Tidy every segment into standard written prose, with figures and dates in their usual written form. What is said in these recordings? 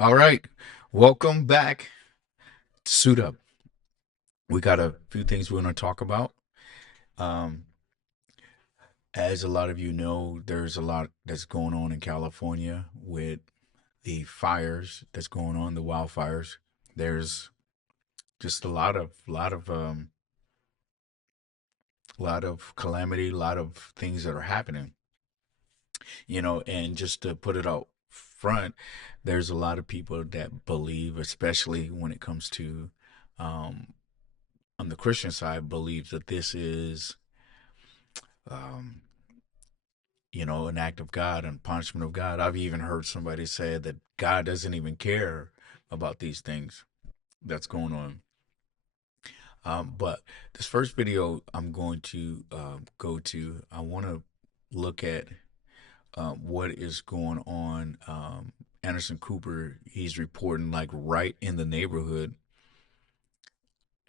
All right. Welcome back. Suit up. We got a few things we're going to talk about. Um, as a lot of you know, there's a lot that's going on in California with the fires that's going on, the wildfires. There's just a lot of calamity, a lot of things that are happening. And just to put it out front, there's a lot of people that believe, especially when it comes to um, on the Christian side, believes that this is, um, an act of God and punishment of God. I've even heard somebody say that God doesn't even care about these things that's going on. But this first video I'm going to go to, I want to look at what is going on. Anderson Cooper, he's reporting like right in the neighborhood,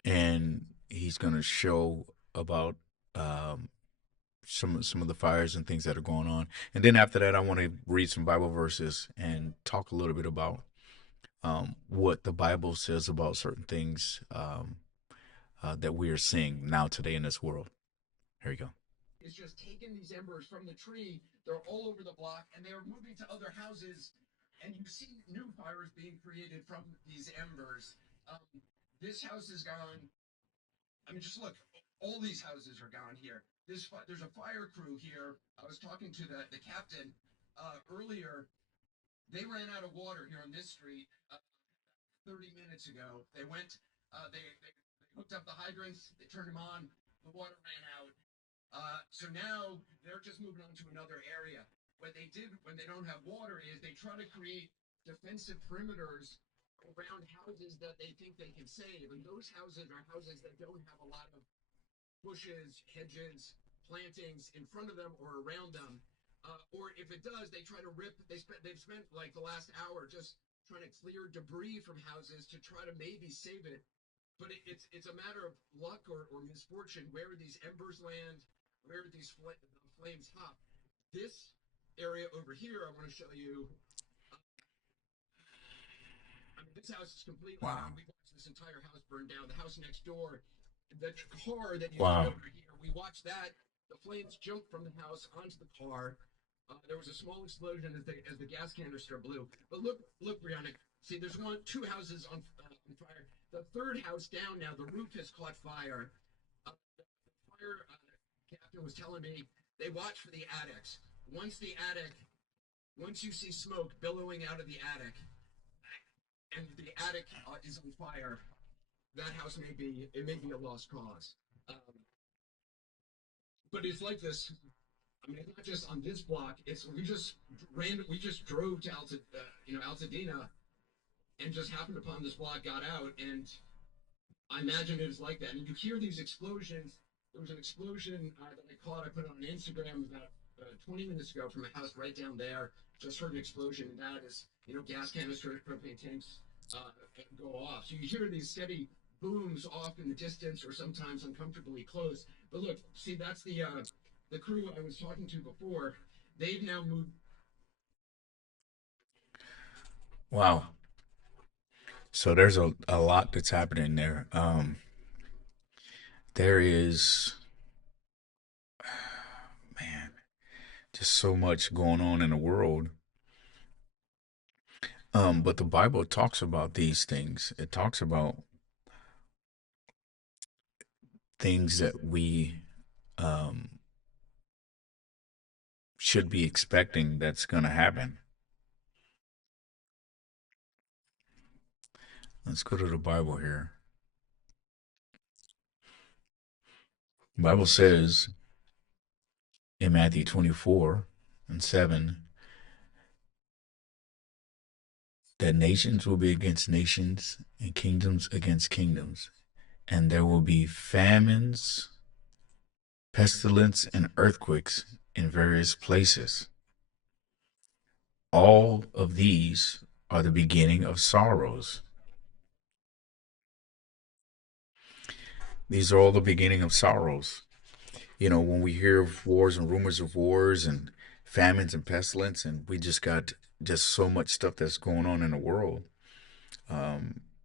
and he's going to show about um, some of the fires and things that are going on. And then after that, I want to read some Bible verses and talk a little bit about what the Bible says about certain things that we are seeing now today in this world. Here you go. Is just taking these embers from the tree. They're all over the block, and they are moving to other houses. And you see new fires being created from these embers. Um, this house is gone. I mean, just look, all these houses are gone here. There's a fire crew here. I was talking to the captain earlier. They ran out of water here on this street 30 minutes ago. They went, they hooked up the hydrants, they turned them on, the water ran out. So now they're just moving on to another area. What they did when they don't have water is they try to create defensive perimeters around houses that they think they can save. And those houses are houses that don't have a lot of bushes, hedges, plantings in front of them or around them. Or if it does, they try to rip. They've spent like the last hour just trying to clear debris from houses to try to maybe save it. But it's a matter of luck or misfortune where these embers land, where these flames hop. This area over here, I want to show you. I mean, this house is completely. Wow. I mean, we watched this entire house burn down. The house next door, the car that you see over here, we watched that. The flames jumped from the house onto the car. There was a small explosion as the gas canister blew. But look, Brianna. See, there's two houses on fire. The third house down now, the roof has caught fire. The fire captain was telling me they watch for the attics. Once you see smoke billowing out of the attic, and the attic is on fire, that house may be a lost cause. But it's like this. I mean, it's not just on this block. It's we just drove to Altadena, and just happened upon this block, got out, and I imagine it was like that. And you hear these explosions. There was an explosion that I caught. I put it on Instagram about 20 minutes ago from a house right down there. Just heard an explosion, and that is, gas canisters, propane tanks go off. So you hear these steady booms off in the distance, or sometimes uncomfortably close. But look, see, that's the crew I was talking to before. They've now moved. Wow. So there's a lot that's happening there. There is, man, just so much going on in the world. But the Bible talks about these things. It talks about things that we um, should be expecting that's going to happen. Let's go to the Bible here. The Bible says in Matthew 24:7 that nations will be against nations and kingdoms against kingdoms, and there will be famines, pestilence, and earthquakes in various places. All of these are the beginning of sorrows. These are all the beginning of sorrows. When we hear of wars and rumors of wars and famines and pestilence, and we just got just so much stuff that's going on in the world.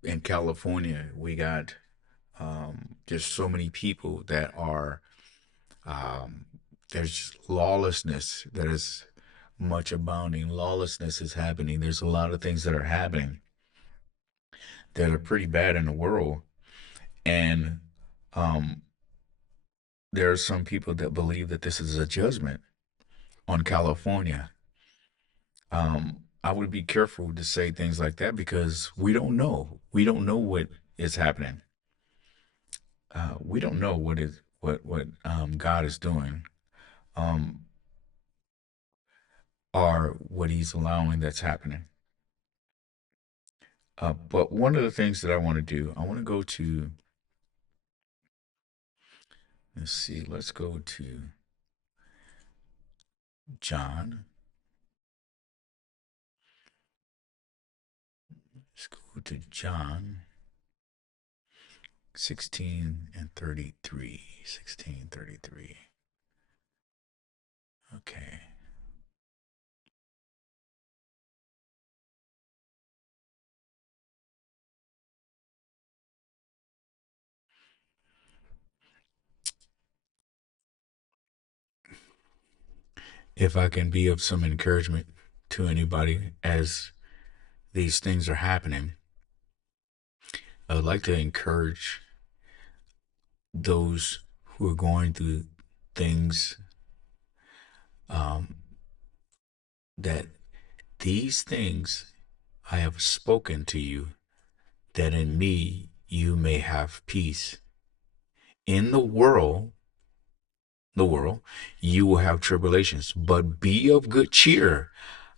In California, we got just so many people that are um, there's lawlessness that is much abounding. Lawlessness is happening. There's a lot of things that are happening that are pretty bad in the world, and um, there are some people that believe that this is a judgment on California. I would be careful to say things like that because we don't know. We don't know what is happening. We don't know what God is doing, um, or what He's allowing that's happening. But one of the things that I want to do, I want to go to. Let's see. Let's go to John. Let's go to John 16 and 33. 16:33. Okay. If I can be of some encouragement to anybody as these things are happening, I would like to encourage those who are going through things, um, that these things I have spoken to you, that in me you may have peace. In the world, you will have tribulations, but be of good cheer.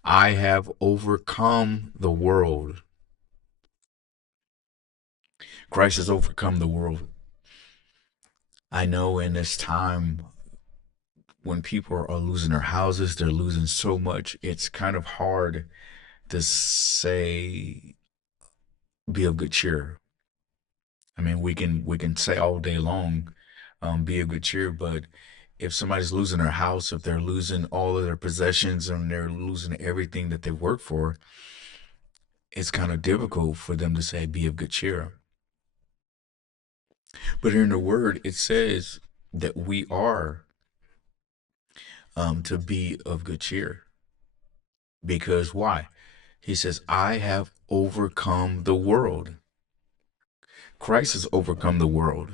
I have overcome the world. Christ has overcome the world. I know in this time when people are losing their houses, they're losing so much. It's kind of hard to say be of good cheer. I mean, we can say all day long, be of good cheer, but if somebody's losing their house, if they're losing all of their possessions and they're losing everything that they work for, it's kind of difficult for them to say be of good cheer. But in the word, it says that we are to be of good cheer. Because why? He says, I have overcome the world. Christ has overcome the world.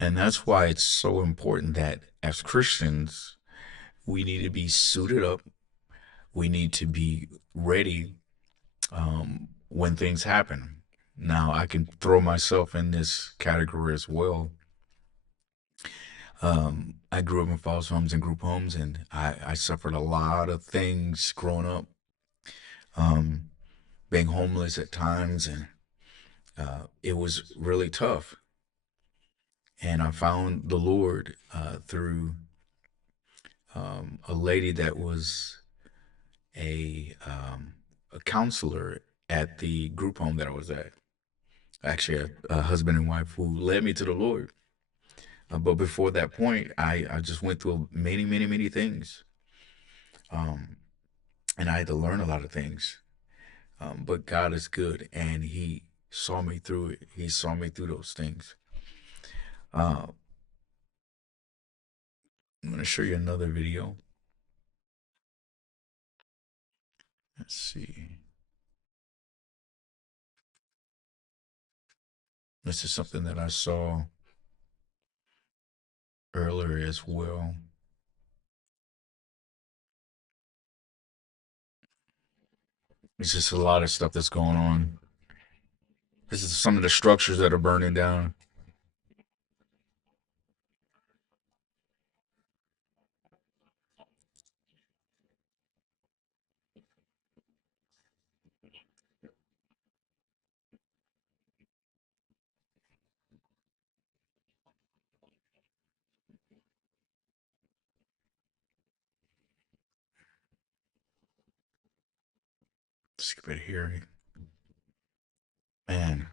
And that's why it's so important that as Christians, we need to be suited up. We need to be ready when things happen. Now, I can throw myself in this category as well. I grew up in foster homes and group homes, and I suffered a lot of things growing up, um, being homeless at times, and it was really tough. And I found the Lord through a lady that was a counselor at the group home that I was at. Actually, a husband and wife who led me to the Lord. But before that point, I just went through many, many, many things. Um, and I had to learn a lot of things. But God is good, and He saw me through it. He saw me through those things. Uh, I'm going to show you another video. Let's see. This is something that I saw earlier as well. It's just a lot of stuff that's going on. This is some of the structures that are burning down. Skip it here. Man,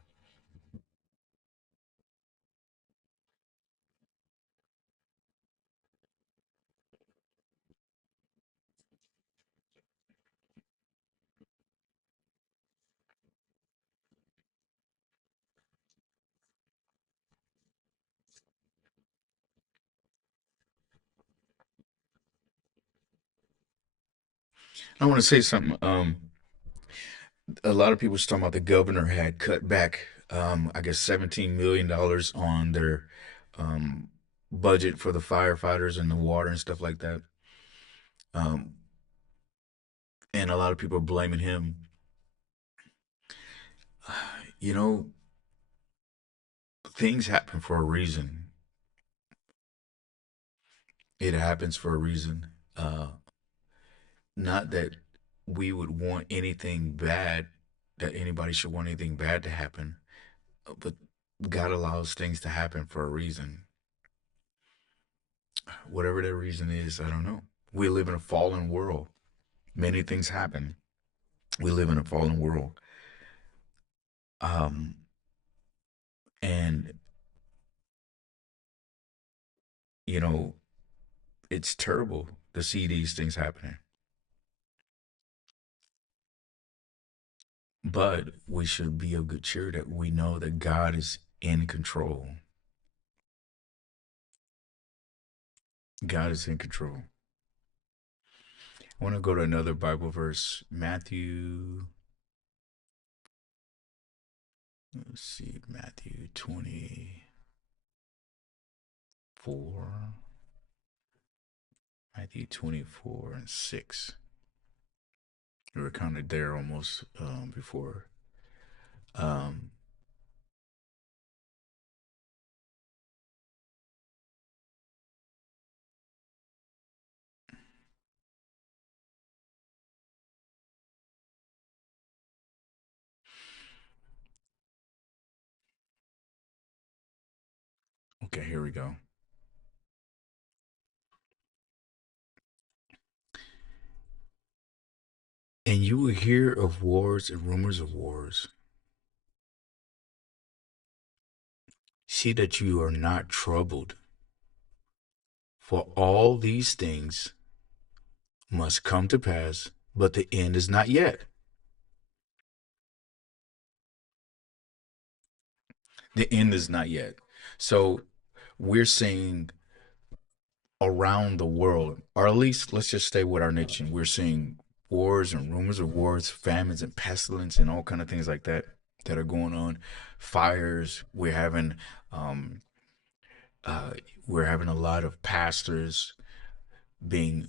I want to say something. A lot of people was talking about the governor had cut back, I guess, $17 million on their um, budget for the firefighters and the water and stuff like that. Um, and a lot of people are blaming him. You know, things happen for a reason. It happens for a reason. Not that we would want anything bad, that anybody should want anything bad to happen, but God allows things to happen for a reason. Whatever that reason is, I don't know. We live in a fallen world. Many things happen. We live in a fallen world. Um, and, you know, it's terrible to see these things happening. But we should be of good cheer that we know that God is in control. God is in control. I want to go to another Bible verse, Matthew. Let's see, Matthew 24. Matthew 24 and 6. We were kind of there almost before. Um, okay, here we go. And you will hear of wars and rumors of wars. See that you are not troubled, for all these things must come to pass, but the end is not yet. The end is not yet. So we're seeing around the world, or at least let's just stay with our nation, we're seeing wars and rumors of wars, famines and pestilence and all kind of things like that that are going on. Fires. Um, uh, we're having a lot of pastors being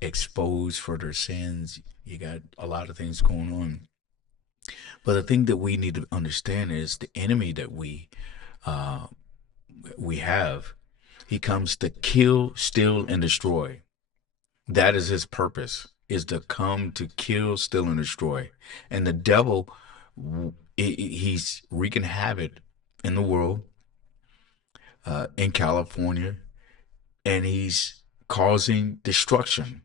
exposed for their sins. You got a lot of things going on. But the thing that we need to understand is the enemy that uh, we have. He comes to kill, steal, and destroy. That is his purpose: is to come to kill, steal, and destroy. And the devil, he's wreaking havoc in the world, in California, and he's causing destruction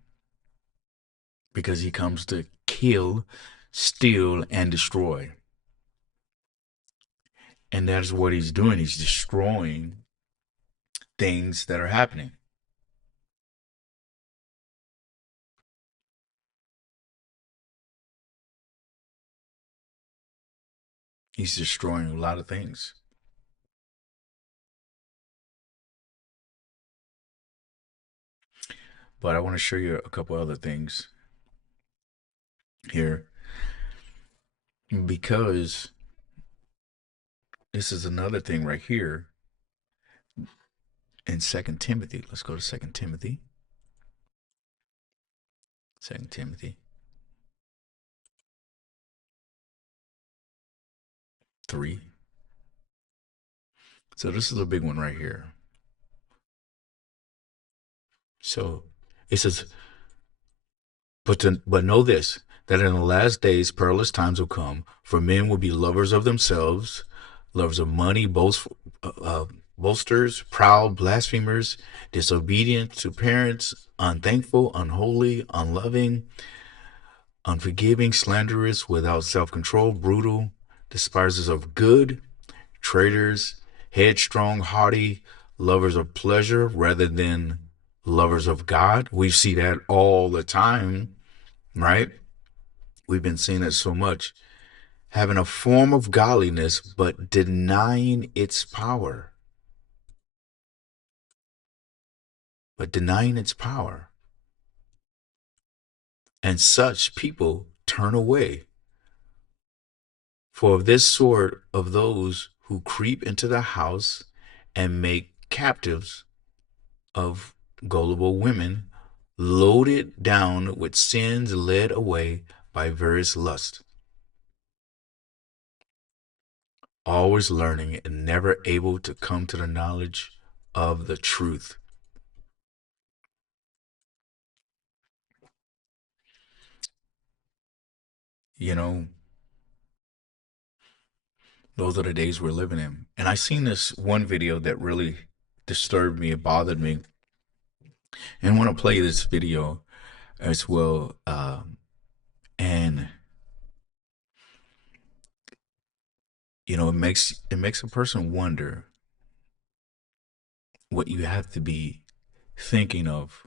because he comes to kill, steal, and destroy. And that is what he's doing. He's destroying things that are happening. He's destroying a lot of things. But I want to show you a couple other things here because this is another thing right here in Second Timothy. Let's go to Second Timothy. Second Timothy 3. So this is a big one right here. So it says, but know this, that in the last days perilous times will come, for men will be lovers of themselves, lovers of money, boasters, proud, blasphemers, disobedient to parents, unthankful, unholy, unloving, unforgiving, slanderous, without self control, brutal, despisers of good, traitors, headstrong, haughty, lovers of pleasure rather than lovers of God. We see that all the time, right? We've been seeing it so much. Having a form of godliness, but denying its power. But denying its power. and such people turn away. For of this sort of those who creep into the house and make captives of gullible women, loaded down with sins, led away by various lusts, always learning and never able to come to the knowledge of the truth. You know, those are the days we're living in. And I seen this one video that really disturbed me, it bothered me. And I want to play this video as well. And it makes a person wonder what you have to be thinking of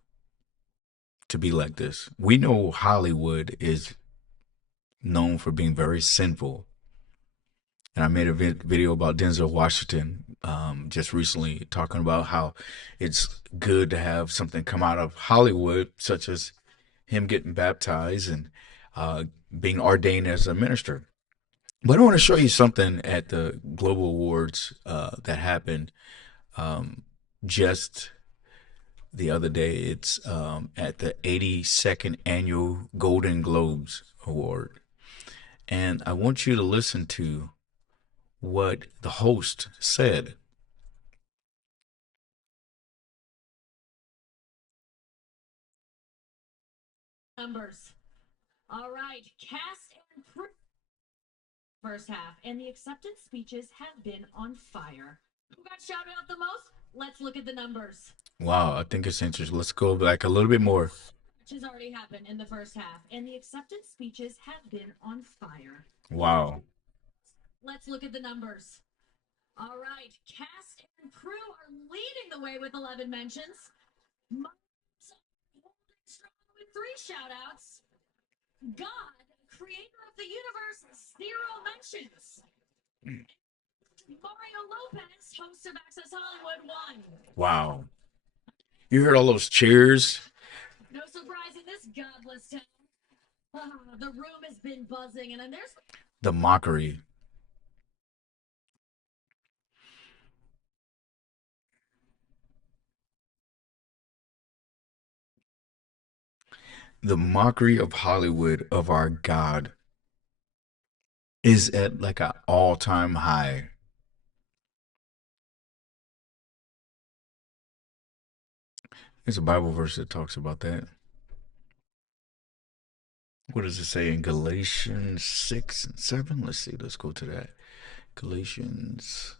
to be like this. We know Hollywood is known for being very sinful. And I made a video about Denzel Washington just recently, talking about how it's good to have something come out of Hollywood, such as him getting baptized and uh, being ordained as a minister. But I want to show you something at the Global Awards that happened just the other day. It's at the 82nd Annual Golden Globes Award. And I want you to listen to what the host said. Numbers. All right, cast and first half, and the acceptance speeches have been on fire. Who got shouted out the most? Let's look at the numbers. Wow, I think it's interesting. Let's go back a little bit more. Which has already happened in the first half, and the acceptance speeches have been on fire. Wow. Let's look at the numbers. All right, cast and crew are leading the way with 11 mentions. Holding strong with 3 shoutouts. God, creator of the universe, 0 mentions. Mario Lopez, host of Access Hollywood, 1. Wow. You heard all those cheers? No surprise in this godless town. The room has been buzzing, and then there's The mockery. The mockery of Hollywood of our God is at like an all-time high. There's a Bible verse that talks about that. What does it say in Galatians 6 and 7? Let's see. Let's go to that. Galatians.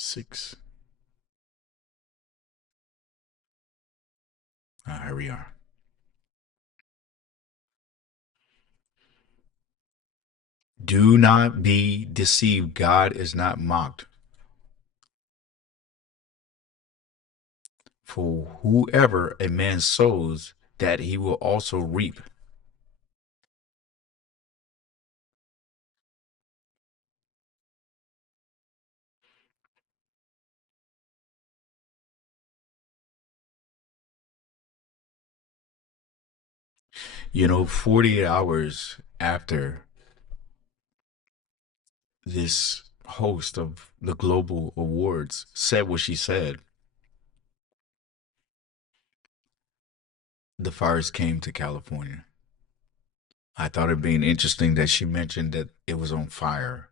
Six. Here we are. Do not be deceived. God is not mocked. For whoever a man sows, that he will also reap. You know, 48 hours after this host of the Global Awards said what she said, the fires came to California. I thought it being interesting that she mentioned that it was on fire.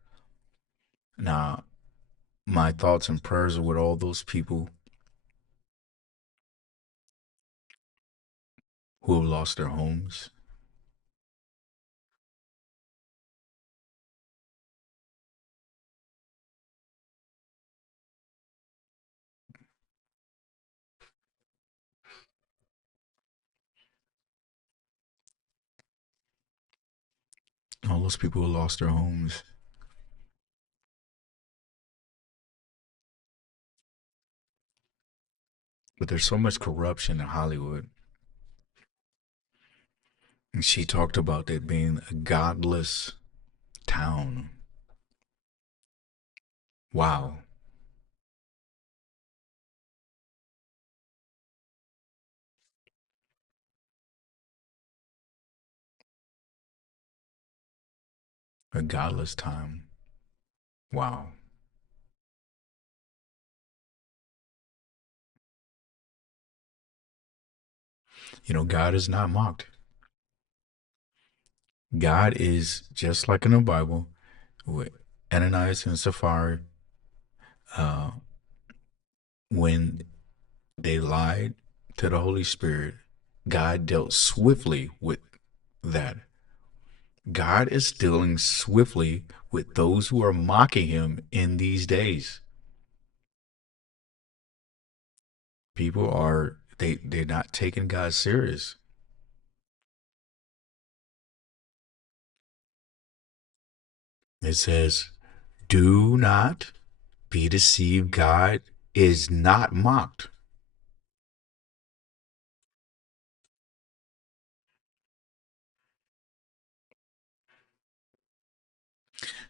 Now, my thoughts and prayers are with all those people who have lost their homes. All those people who lost their homes. But there's so much corruption in Hollywood. And she talked about it being a godless town. Wow. A godless time. Wow. You know, God is not mocked. God is just like in the Bible with Ananias and Sapphira, uh, when they lied to the Holy Spirit, God dealt swiftly with that. God is dealing swiftly with those who are mocking him in these days. People are they're not taking God serious. It says, "Do not be deceived. God is not mocked."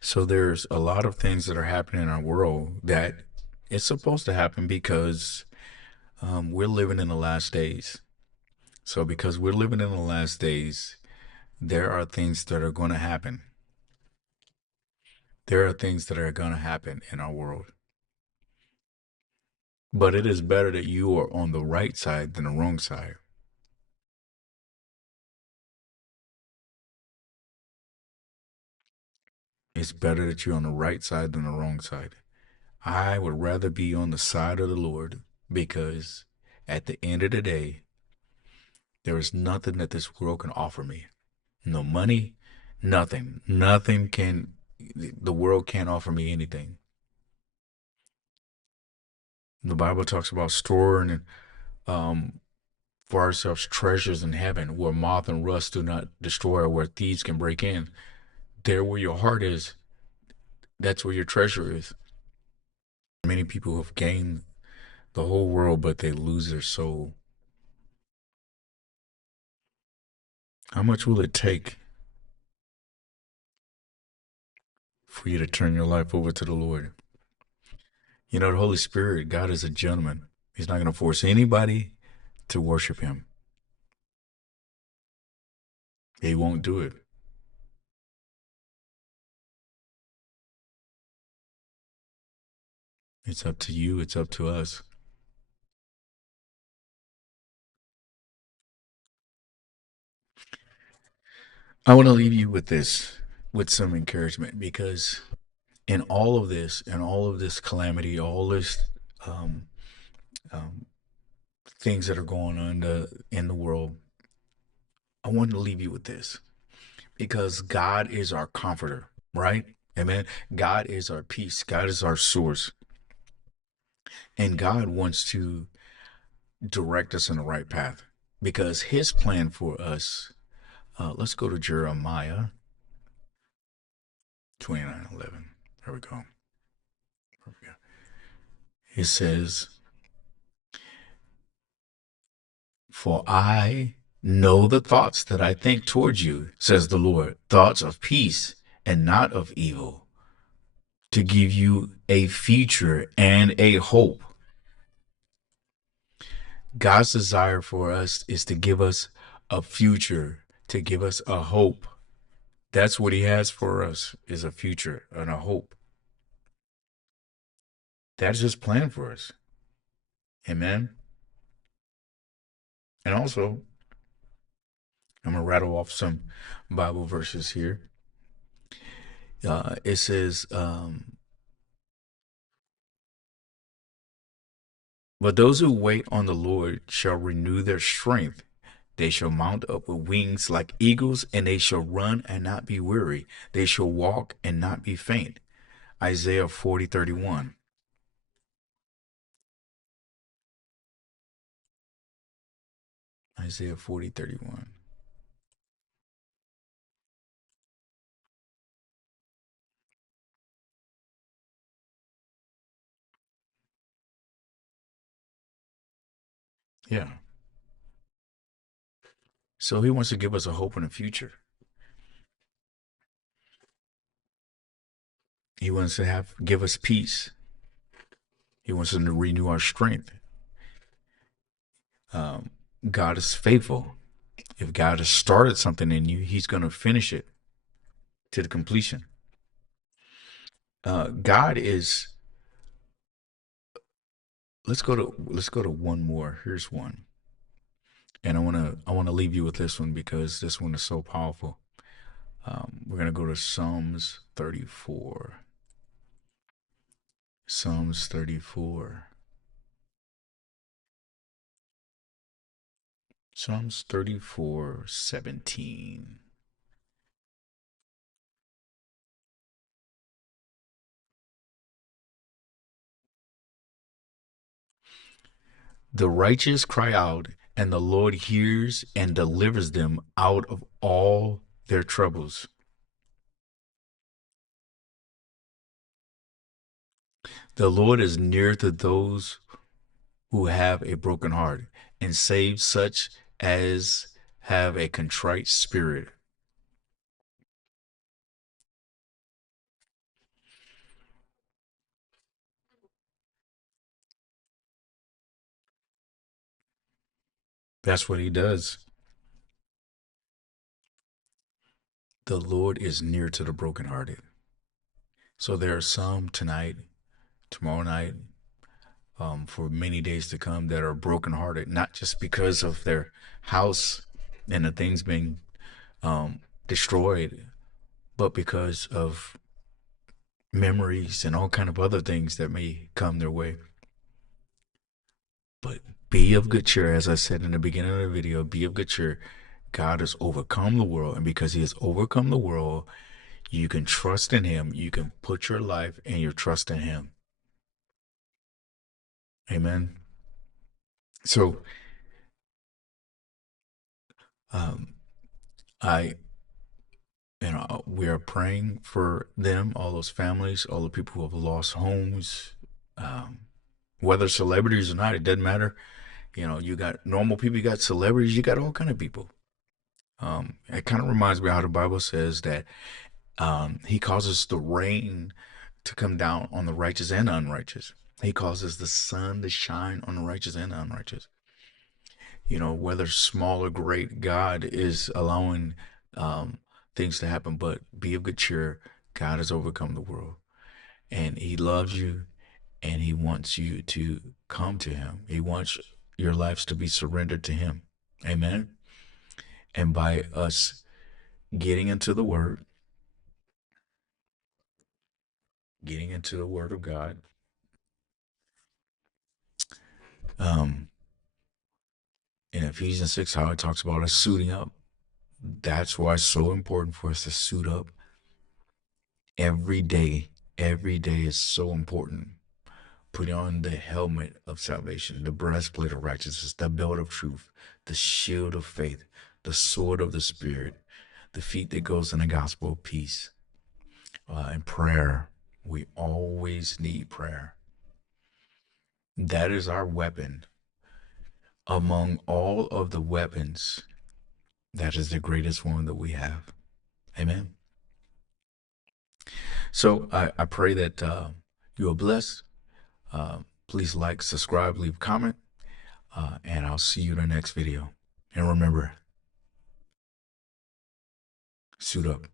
So there's a lot of things that are happening in our world that it's supposed to happen because we're living in the last days. So because we're living in the last days, there are things that are going to happen. There are things that are going to happen in our world. But it is better that you are on the right side than the wrong side. It's better that you're on the right side than the wrong side. I would rather be on the side of the Lord because at the end of the day, there is nothing that this world can offer me. No money, nothing. Nothing can, the world can't offer me anything. The Bible talks about storing um, for ourselves treasures in heaven where moth and rust do not destroy or where thieves can break in. There where your heart is, that's where your treasure is. Many people have gained the whole world, but they lose their soul. How much will it take for you to turn your life over to the Lord? You know, the Holy Spirit, God is a gentleman. He's not going to force anybody to worship him. He won't do it. It's up to you. It's up to us. I want to leave you with this, with some encouragement, because in all of this calamity, all this um, um, things that are going on in the world, I want to leave you with this because God is our comforter, right? Amen. God is our peace. God is our source. And God wants to direct us in the right path because his plan for us, let's go to Jeremiah 29:11. There we go. It says, "For I know the thoughts that I think towards you, says the Lord, thoughts of peace and not of evil, to give you a future and a hope." God's desire for us is to give us a future, to give us a hope. That's what he has for us is a future and a hope. That's his plan for us. Amen. And also, I'm going to rattle off some Bible verses here. It says, "But those who wait on the Lord shall renew their strength. They shall mount up with wings like eagles, and they shall run and not be weary. They shall walk and not be faint." Isaiah 40:31. Isaiah 40:31. Yeah. So he wants to give us a hope in the future. He wants to give us peace. He wants to renew our strength. Um, God is faithful. If God has started something in you, He's going to finish it to the completion. God is. Let's go to one more. Here's one, and I wanna leave you with this one because this one is so powerful. We're gonna go to Psalms 34. Psalms 34. Psalms 34:17. The righteous cry out, and the Lord hears and delivers them out of all their troubles. The Lord is near to those who have a broken heart and saves such as have a contrite spirit. That's what He does. The Lord is near to the brokenhearted. So there are some tonight, tomorrow night, for many days to come that are brokenhearted, not just because of their house and the things being destroyed, but because of memories and all kind of other things that may come their way. But be of good cheer, as I said in the beginning of the video, be of good cheer. God has overcome the world, and because He has overcome the world, you can trust in Him. You can put your life and your trust in Him. Amen. So, um, I, we are praying for them, all those families, all the people who have lost homes, um, whether celebrities or not, it doesn't matter. You got normal people, you got celebrities, you got all kind of people. It kind of reminds me how the Bible says that He causes the rain to come down on the righteous and unrighteous. He causes the sun to shine on the righteous and unrighteous. Whether small or great, God is allowing um, things to happen. But be of good cheer. God has overcome the world, and He loves you, and He wants you to come to Him. He wants your lives to be surrendered to Him. Amen. And by us getting into the Word, getting into the Word of God, um, in Ephesians 6, how it talks about us suiting up. That's why it's so important for us to suit up every day. Every day is so important. Put on the helmet of salvation, the breastplate of righteousness, the belt of truth, the shield of faith, the sword of the Spirit, the feet that goes in the gospel of peace, and prayer. We always need prayer. That is our weapon. Among all of the weapons, that is the greatest one that we have. Amen. So I pray that you are blessed. Please like, subscribe, leave a comment, and I'll see you in the next video. And remember, suit up.